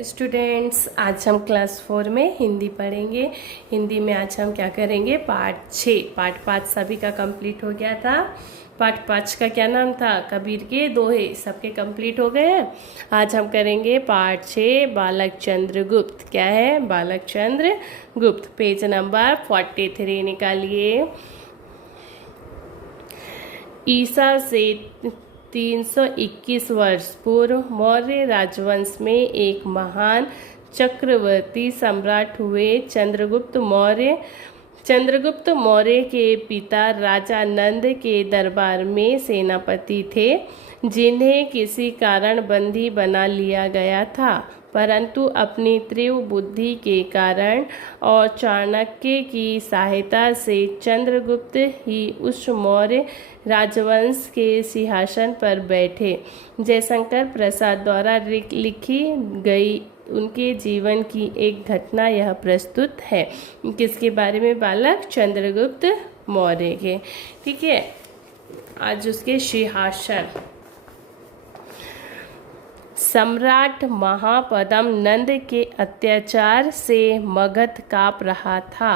Hello students, आज हम class 4 में हिंदी पढ़ेंगे। हिंदी में आज हम क्या करेंगे? पाठ 6। पाठ 5 सभी का कंप्लीट हो गया था। पाठ 5 का क्या नाम था? कबीर के दोहे। सबके कंप्लीट हो गए हैं। आज हम करेंगे पाठ 6 बालक चंद्रगुप्त। क्या है? बालक चंद्रगुप्त। पेज नंबर 43 निकालिए। ईसा से 321 वर्ष पूर्व मौर्य राजवंश में एक महान चक्रवर्ती सम्राट हुए चंद्रगुप्त मौर्य। चंद्रगुप्त मौर्य के पिता राजा नंद के दरबार में सेनापति थे, जिन्हें किसी कारण बंदी बना लिया गया था, परंतु अपनी तीव्र बुद्धि के कारण और चाणक्य की सहायता से चंद्रगुप्त ही उस मौर्य राजवंश के सिंहासन पर बैठे। जयशंकर प्रसाद द्वारा लिखी गई उनके जीवन की एक घटना यह प्रस्तुत है। किसके बारे में? बालक चंद्रगुप्त मौर्य के। ठीक है, आज उसके सिंहासन। सम्राट महापद्म नंद के अत्याचार से मगध काँप रहा था।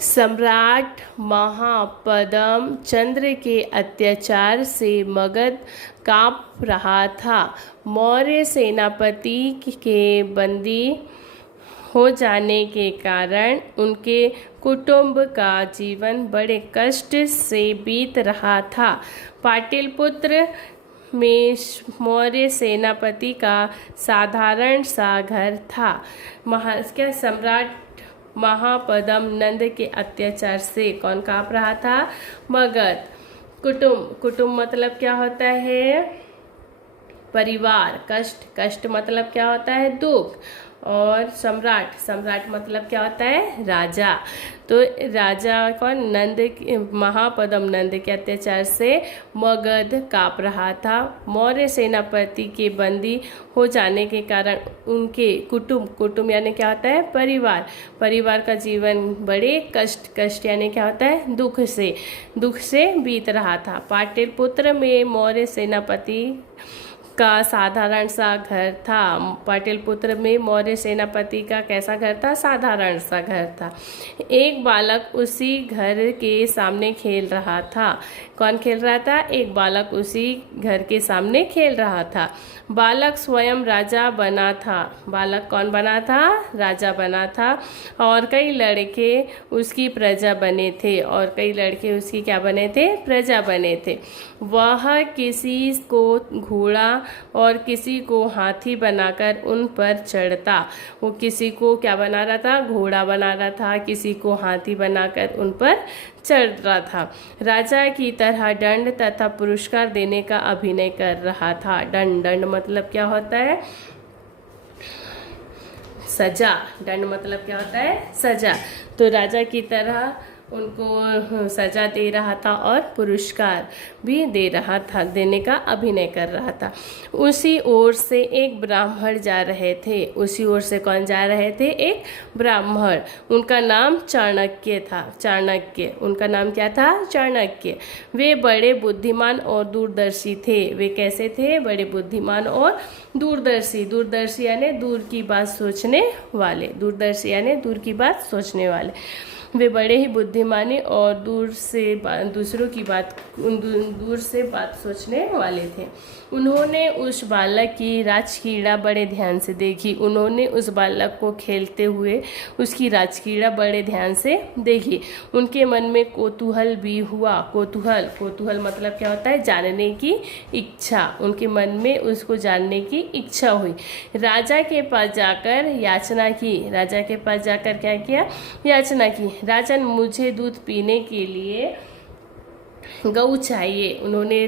सम्राट महापद्म चंद्र के अत्याचार से मगध काँप रहा था। मौर्य सेनापति के बंदी हो जाने के कारण उनके कुटुंब का जीवन बड़े कष्ट से बीत रहा था। पाटलिपुत्र में मौर्य सेनापति का साधारण सा घर था। सम्राट महापद्म नंद के अत्याचार से कौन काँप रहा था? मगध। कुटुंब मतलब क्या होता है? परिवार। कष्ट मतलब क्या होता है? दुख। और सम्राट मतलब क्या होता है? राजा। तो राजा कौन? महापद्म नंद के अत्याचार से मगध काँप रहा था। मौर्य सेनापति के बंदी हो जाने के कारण उनके कुटुंब यानी क्या होता है? परिवार का जीवन बड़े कष्ट यानी क्या होता है? दुख से बीत रहा था। पाटलिपुत्र में मौर्य सेनापति का साधारण सा घर था। पाटलिपुत्र में मौर्य सेनापति का कैसा घर था? साधारण सा घर था। एक बालक उसी घर के सामने खेल रहा था। कौन खेल रहा था? एक बालक उसी घर के सामने खेल रहा था। बालक स्वयं राजा बना था। बालक कौन बना था? राजा बना था। और कई लड़के उसकी प्रजा बने थे। क्या बने थे? प्रजा बने थे। वह किसी को घोड़ा और किसी को हाथी बनाकर उन पर चढ़ता। वो किसी को क्या बना रहा था? घोड़ा बना रहा था। किसी को हाथी बनाकर उन पर चढ़ रहा था। राजा की तरह दंड तथा पुरस्कार देने का अभिनय कर रहा था। दंड मतलब क्या होता है? सजा। दंड मतलब क्या होता है? सजा। तो राजा की तरह उनको सजा दे रहा था और पुरस्कार भी दे रहा था, देने का अभिनय कर रहा था। उसी ओर से एक ब्राह्मण जा रहे थे। उसी ओर से कौन जा रहे थे? एक ब्राह्मण। उनका नाम चाणक्य था। उनका नाम क्या था? चाणक्य। वे बड़े बुद्धिमान और दूरदर्शी थे। वे कैसे थे? बड़े बुद्धिमान और दूरदर्शी यानी दूर की बात सोचने वाले। वे बड़े ही बुद्धिमानी और दूर से बात सोचने वाले थे। उन्होंने उस बालक की राजक्रीड़ा बड़े ध्यान से देखी। उन्होंने उस बालक को खेलते हुए उसकी राजक्रीड़ा बड़े ध्यान से देखी। उनके मन में कौतूहल भी हुआ। कौतूहल मतलब क्या होता है? जानने की इच्छा। उनके मन में उसको जानने की इच्छा हुई। राजा के पास जाकर याचना की। क्या किया? याचना की। राजन, मुझे दूध पीने के लिए गऊ चाहिए। उन्होंने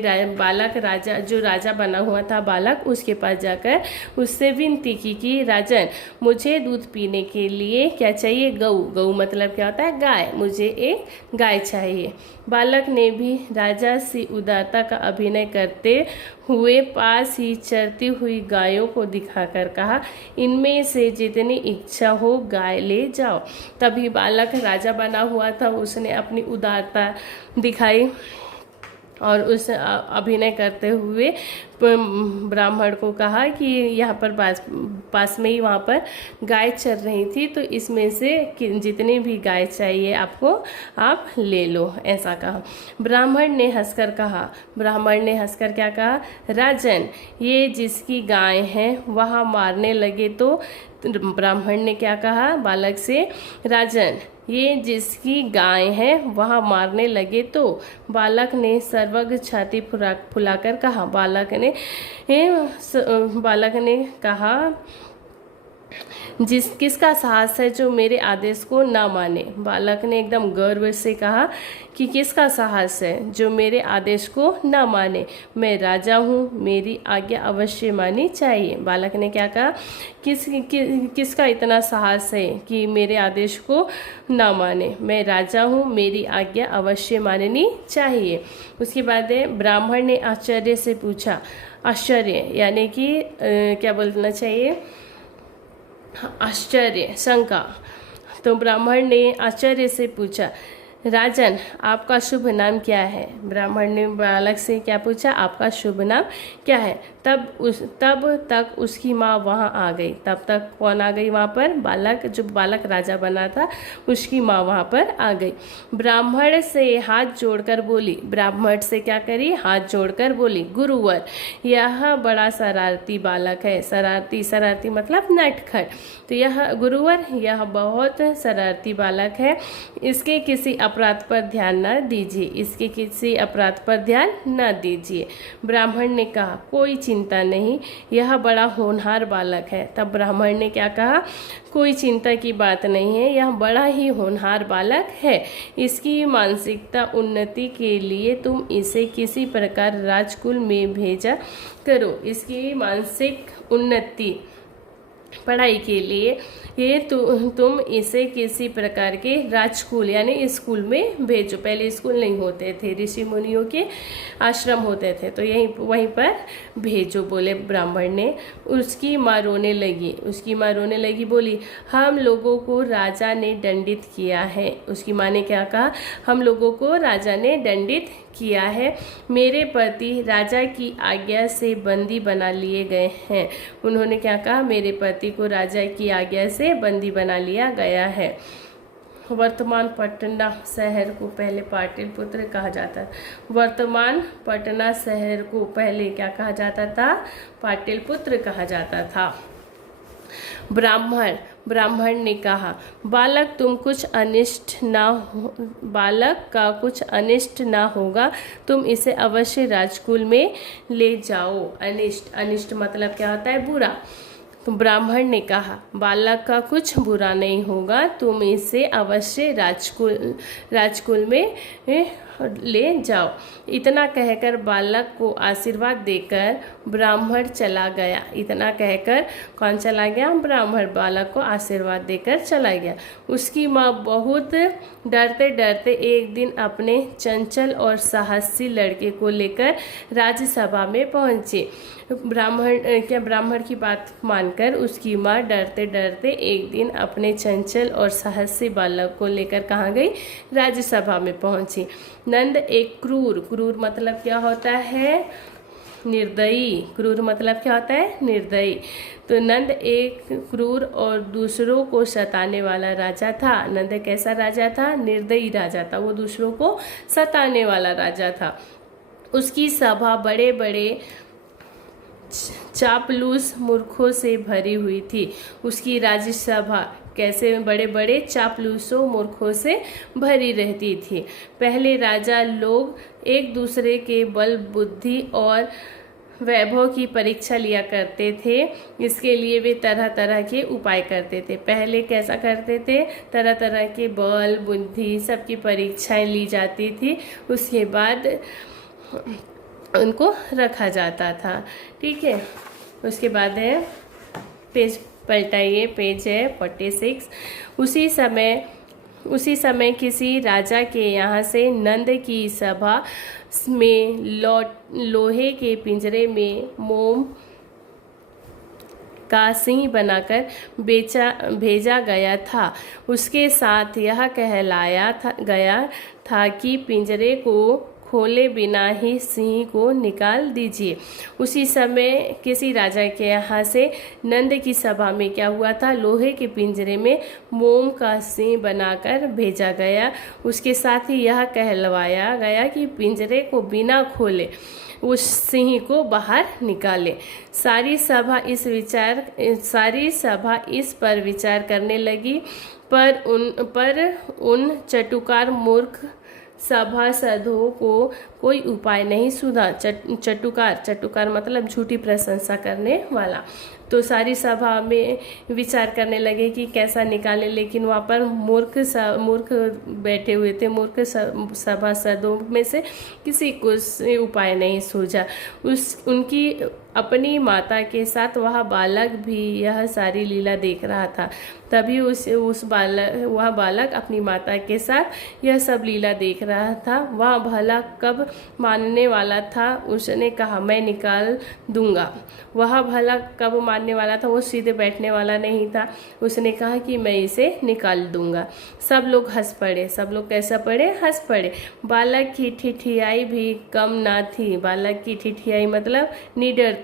जो राजा बना हुआ था बालक, उसके पास जाकर उससे विनती की कि राजन, मुझे दूध पीने के लिए क्या चाहिए? गऊ मतलब क्या होता है? गाय। मुझे एक गाय चाहिए। बालक ने भी राजा से उदारता का अभिनय करते हुए पास ही चरती हुई गायों को दिखाकर कहा, इनमें से जितनी इच्छा हो गाय ले जाओ। तभी बालक राजा बना हुआ था, उसने अपनी उदारता दिखाई और उस अभिनय करते हुए ब्राह्मण को कहा कि यहाँ पर पास में ही वहाँ पर गाय चर रही थी, तो इसमें से जितनी भी गाय चाहिए आपको आप ले लो, ऐसा कहा। ब्राह्मण ने हंसकर कहा, ब्राह्मण ने हंसकर क्या कहा, राजन ये जिसकी गाय है वह मारने लगे तो ब्राह्मण ने क्या कहा बालक से, राजन ये जिसकी गाय है वह मारने लगे तो बालक ने सर्वज्ञ छाती फुलाकर कहा, बालक ने कहा किसका साहस है जो मेरे आदेश को ना माने। बालक ने एकदम गर्व से कहा कि किसका साहस है जो मेरे आदेश को ना माने, मैं राजा हूँ, मेरी आज्ञा अवश्य माननी चाहिए। बालक ने क्या कहा, किसका इतना साहस है कि मेरे आदेश को ना माने, मैं राजा हूँ, मेरी आज्ञा अवश्य माननी चाहिए। उसके बाद ब्राह्मण ने आश्चर्य से पूछा, आश्चर्य यानी कि क्या बोलना चाहिए, आश्चर्य, शंका। तो ब्राह्मण ने आश्चर्य से पूछा, राजन आपका शुभ नाम क्या है। ब्राह्मण ने बालक से क्या पूछा, आपका शुभ नाम क्या है। तब तक उसकी माँ वहाँ आ गई। तब तक कौन आ गई वहाँ पर, बालक, जो बालक राजा बना था उसकी माँ वहाँ पर आ गई। ब्राह्मण से हाथ जोड़कर बोली, ब्राह्मण से क्या करी, हाथ जोड़कर बोली, गुरुवर यह बड़ा शरारती बालक है। शरारती मतलब नटखट। तो यह गुरुवर यह बहुत शरारती बालक है, इसके किसी अपराध पर ध्यान न दीजिए, इसके किसी अपराध पर ध्यान न दीजिए। ब्राह्मण ने कहा, कोई चिंता नहीं, यह बड़ा होनहार बालक है। तब ब्राह्मण ने क्या कहा, कोई चिंता की बात नहीं है, यह बड़ा ही होनहार बालक है। इसकी मानसिकता उन्नति के लिए तुम इसे किसी प्रकार राजकुल में भेजा करो। इसकी मानसिक उन्नति पढ़ाई के लिए ये तुम इसे किसी प्रकार के राजकुल यानी स्कूल में भेजो। पहले स्कूल नहीं होते थे, ऋषि मुनियों के आश्रम होते थे, तो वहीं पर भेजो, बोले ब्राह्मण ने। उसकी माँ रोने लगी, बोली, हम लोगों को राजा ने दंडित किया है। उसकी माँ ने क्या कहा, हम लोगों को राजा ने दंडित किया है, मेरे पति राजा की आज्ञा से बंदी बना लिए गए हैं। उन्होंने क्या कहा, मेरे पति को राजा की आज्ञा से बंदी बना लिया गया है। वर्तमान पटना शहर को पहले पाटलिपुत्र कहा जाता था। वर्तमान पटना शहर को पहले क्या कहा जाता था, पाटलिपुत्र कहा जाता था। ब्राह्मण ने कहा, बालक का कुछ अनिष्ट ना होगा, तुम इसे अवश्य राजकुल में ले जाओ। अनिष्ट मतलब क्या होता है, बुरा। तो ब्राह्मण ने कहा, बालक का कुछ बुरा नहीं होगा, तुम इसे अवश्य राजकुल में ले जाओ। इतना कहकर बालक को आशीर्वाद देकर ब्राह्मण चला गया। इतना कहकर कौन चला गया, ब्राह्मण बालक को आशीर्वाद देकर चला गया। उसकी माँ बहुत डरते डरते एक दिन अपने चंचल और साहसी लड़के को लेकर राज्यसभा में पहुंची। ब्राह्मण की बात मानकर उसकी माँ डरते डरते एक दिन अपने चंचल और साहसी बालक को लेकर कहाँ गई, राज्यसभा में पहुंची। नंद एक क्रूर मतलब क्या होता है, निर्दयी। क्रूर मतलब क्या होता है, निर्दयी। तो नंद एक क्रूर और दूसरों को सताने वाला राजा था। नंद कैसा राजा था, निर्दयी राजा था, वो दूसरों को सताने वाला राजा था। उसकी सभा बड़े बड़े चापलूस मूर्खों से भरी हुई थी। उसकी राज्यसभा कैसे, बड़े बड़े चापलूसों मूर्खों से भरी रहती थी। पहले राजा लोग एक दूसरे के बल बुद्धि और वैभव की परीक्षा लिया करते थे। इसके लिए वे तरह तरह के उपाय करते थे। पहले कैसा करते थे, तरह तरह के बल बुद्धि सबकी परीक्षाएं ली जाती थी, उसके बाद उनको रखा जाता था। ठीक है, उसके बाद है पेज पलटाइए, पेज है 46। उसी समय किसी राजा के यहाँ से नंद की सभा में लोहे के पिंजरे में मोम का सिंह बनाकर भेजा गया था। उसके साथ यह कहलाया गया था कि पिंजरे को खोले बिना ही सिंह को निकाल दीजिए। उसी समय किसी राजा के यहाँ से नंद की सभा में क्या हुआ था, लोहे के पिंजरे में मोम का सिंह बनाकर भेजा गया। उसके साथ ही यह कहलवाया गया कि पिंजरे को बिना खोले उस सिंह को बाहर निकाले। सारी सभा इस पर विचार करने लगी, पर उन चटुकार मूर्ख सभासदों को कोई उपाय नहीं सूझा। चटुकार मतलब झूठी प्रशंसा करने वाला। तो सारी सभा में विचार करने लगे कि कैसा निकाले, लेकिन वहाँ पर मूर्ख बैठे हुए थे। मूर्ख सभासदों में से किसी को उपाय नहीं सूझा। उनकी अपनी माता के साथ वह बालक भी यह सारी लीला देख रहा था। तभी वह बालक अपनी माता के साथ यह सब लीला देख रहा था। वह भला कब मानने वाला था? उसने कहा मैं निकाल दूंगा। वह भला कब मानने वाला था? वो सीधे बैठने वाला नहीं था। उसने कहा कि मैं इसे निकाल दूंगा। सब लोग हंस पड़े। सब लोग कैसा पड़े? हंस पड़े। बालक की ठिठियाई भी कम ना थी। बालक की ठिठियाई मतलब निडरता।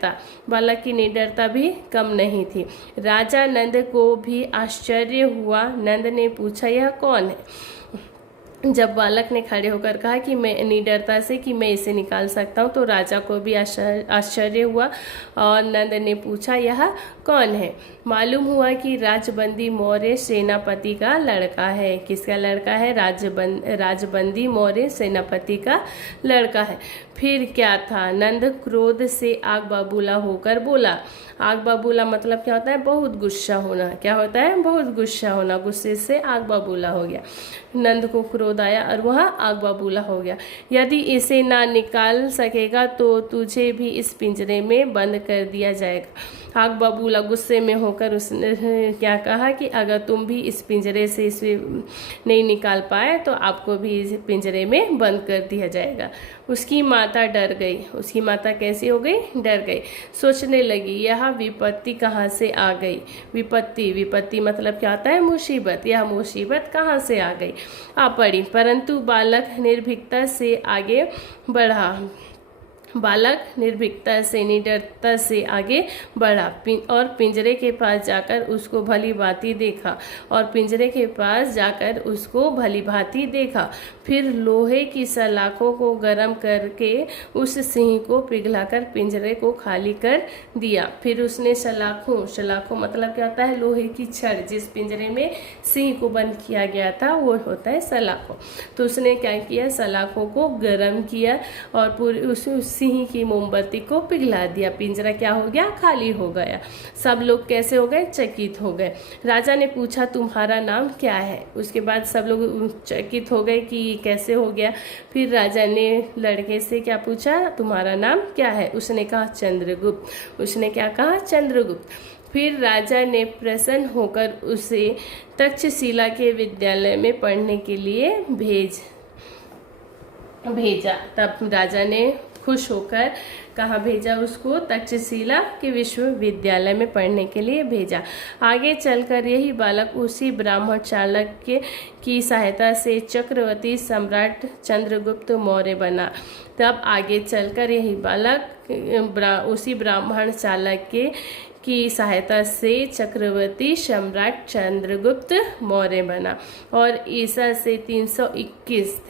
बालक की निडरता भी कम नहीं थी। राजा नंद को भी आश्चर्य हुआ। नंद ने पूछा यह कौन है? जब बालक ने खड़े होकर कहा कि मैं निडरता से कि मैं इसे निकाल सकता हूँ, तो राजा को भी आश्चर्य हुआ और नंद ने पूछा यह कौन है? मालूम हुआ कि राजबंदी मौर्य सेनापति का लड़का है। किसका लड़का है? राजबंदी मौर्य सेनापति का लड़का है। फिर क्या था? नंद क्रोध से आग बबूला होकर बोला। आग बबूला मतलब क्या होता है? बहुत गुस्सा होना। क्या होता है? बहुत गुस्सा होना। गुस्से से आग बबूला हो गया। नंद को क्रोध आया और वह आग बबूला हो गया। यदि इसे ना निकाल सकेगा तो तुझे भी इस पिंजरे में बंद कर दिया जाएगा। आग बबूला गुस्से में होकर उसने क्या कहा कि अगर तुम भी इस पिंजरे से इसे नहीं निकाल पाए तो आपको भी इस पिंजरे में बंद कर दिया जाएगा। उसकी माता डर गई। उसकी माता कैसी हो गई? डर गई। सोचने लगी यह विपत्ति कहाँ से आ गई? विपत्ति मतलब क्या होता है? मुसीबत। यह मुसीबत कहाँ से आ गई? आ पड़ी। परंतु बालक निर्भीकता से आगे बढ़ा। बालक निर्भीकता से निडरता से आगे बढ़ा और पिंजरे के पास जाकर उसको भली भांति देखा। फिर लोहे की सलाखों को गर्म करके उस सिंह को पिघलाकर पिंजरे को खाली कर दिया। फिर उसने सलाखों मतलब क्या होता है? लोहे की छड़। जिस पिंजरे में सिंह को बंद किया गया था वो होता है सलाखों। तो उसने क्या किया? सलाखों को गर्म किया और पूरी उस सिंह की मोमबत्ती को पिघला दिया। पिंजरा क्या हो गया? खाली हो गया। सब लोग कैसे हो गए? चकित हो गए। राजा ने पूछा तुम्हारा नाम क्या है? उसके बाद सब लोग चकित हो गए कि कैसे हो गया। फिर राजा ने लड़के से क्या पूछा? तुम्हारा नाम क्या है? उसने कहा चंद्रगुप्त। उसने क्या कहा? चंद्रगुप्त। फिर राजा ने प्रसन्न होकर उसे तक्षशिला के विद्यालय में पढ़ने के लिए भेजा। तब राजा ने खुश होकर कहाँ भेजा उसको? तक्षशिला के विश्वविद्यालय में पढ़ने के लिए भेजा। आगे चलकर यही बालक उसी ब्राह्मण चाणक्य की सहायता से चक्रवर्ती सम्राट चंद्रगुप्त मौर्य बना। तब आगे चलकर यही बालक उसी ब्राह्मण चाणक्य की सहायता से चक्रवर्ती सम्राट चंद्रगुप्त मौर्य बना और ईसा से 321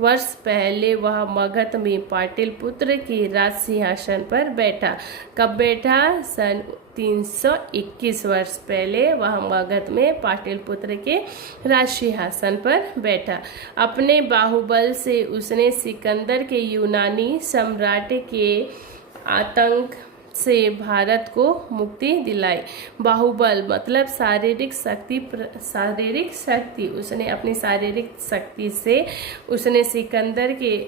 वर्ष पहले वह मगध में पाटलिपुत्र के राज सिंहासन पर बैठा। कब बैठा? सन 321 वर्ष पहले वह मगध में पाटलिपुत्र के राज सिंहासन पर बैठा। अपने बाहुबल से उसने सिकंदर के यूनानी सम्राट के आतंक से भारत को मुक्ति दिलाई। बाहुबल मतलब शारीरिक शक्ति। उसने अपनी शारीरिक शक्ति से उसने सिकंदर के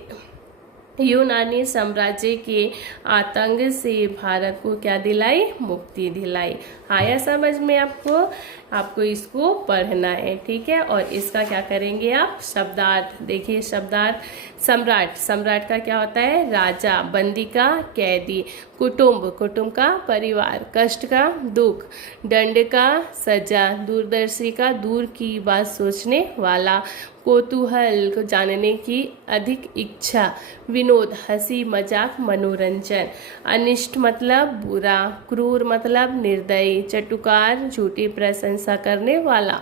यूनानी साम्राज्य के आतंक से भारत को क्या दिलाई? मुक्ति दिलाई। आया समझ में आपको इसको पढ़ना है, ठीक है। और इसका क्या करेंगे आप? शब्दार्थ। देखिए शब्दार्थ। सम्राट का क्या होता है? राजा। बंदी का कैदी। कुटुंब, कुटुंब का परिवार। कष्ट का दुख। दंड का सजा। दूरदर्शी का दूर की बात सोचने वाला। कौतूहल को जानने की अधिक इच्छा। विनोद हंसी मजाक मनोरंजन। अनिष्ट मतलब बुरा। क्रूर मतलब निर्दयी। चटुकार झूठी प्रशंसा करने वाला।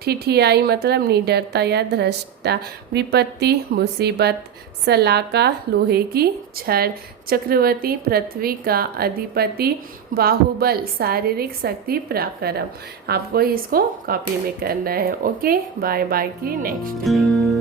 ठिठियाई मतलब निडरता या धृष्टता। विपत्ति मुसीबत। सलाका लोहे की छड़। चक्रवर्ती पृथ्वी का अधिपति। बाहुबल शारीरिक शक्ति पराक्रम। आपको इसको कॉपी में करना है। ओके, बाय बाय की नेक्स्ट डे।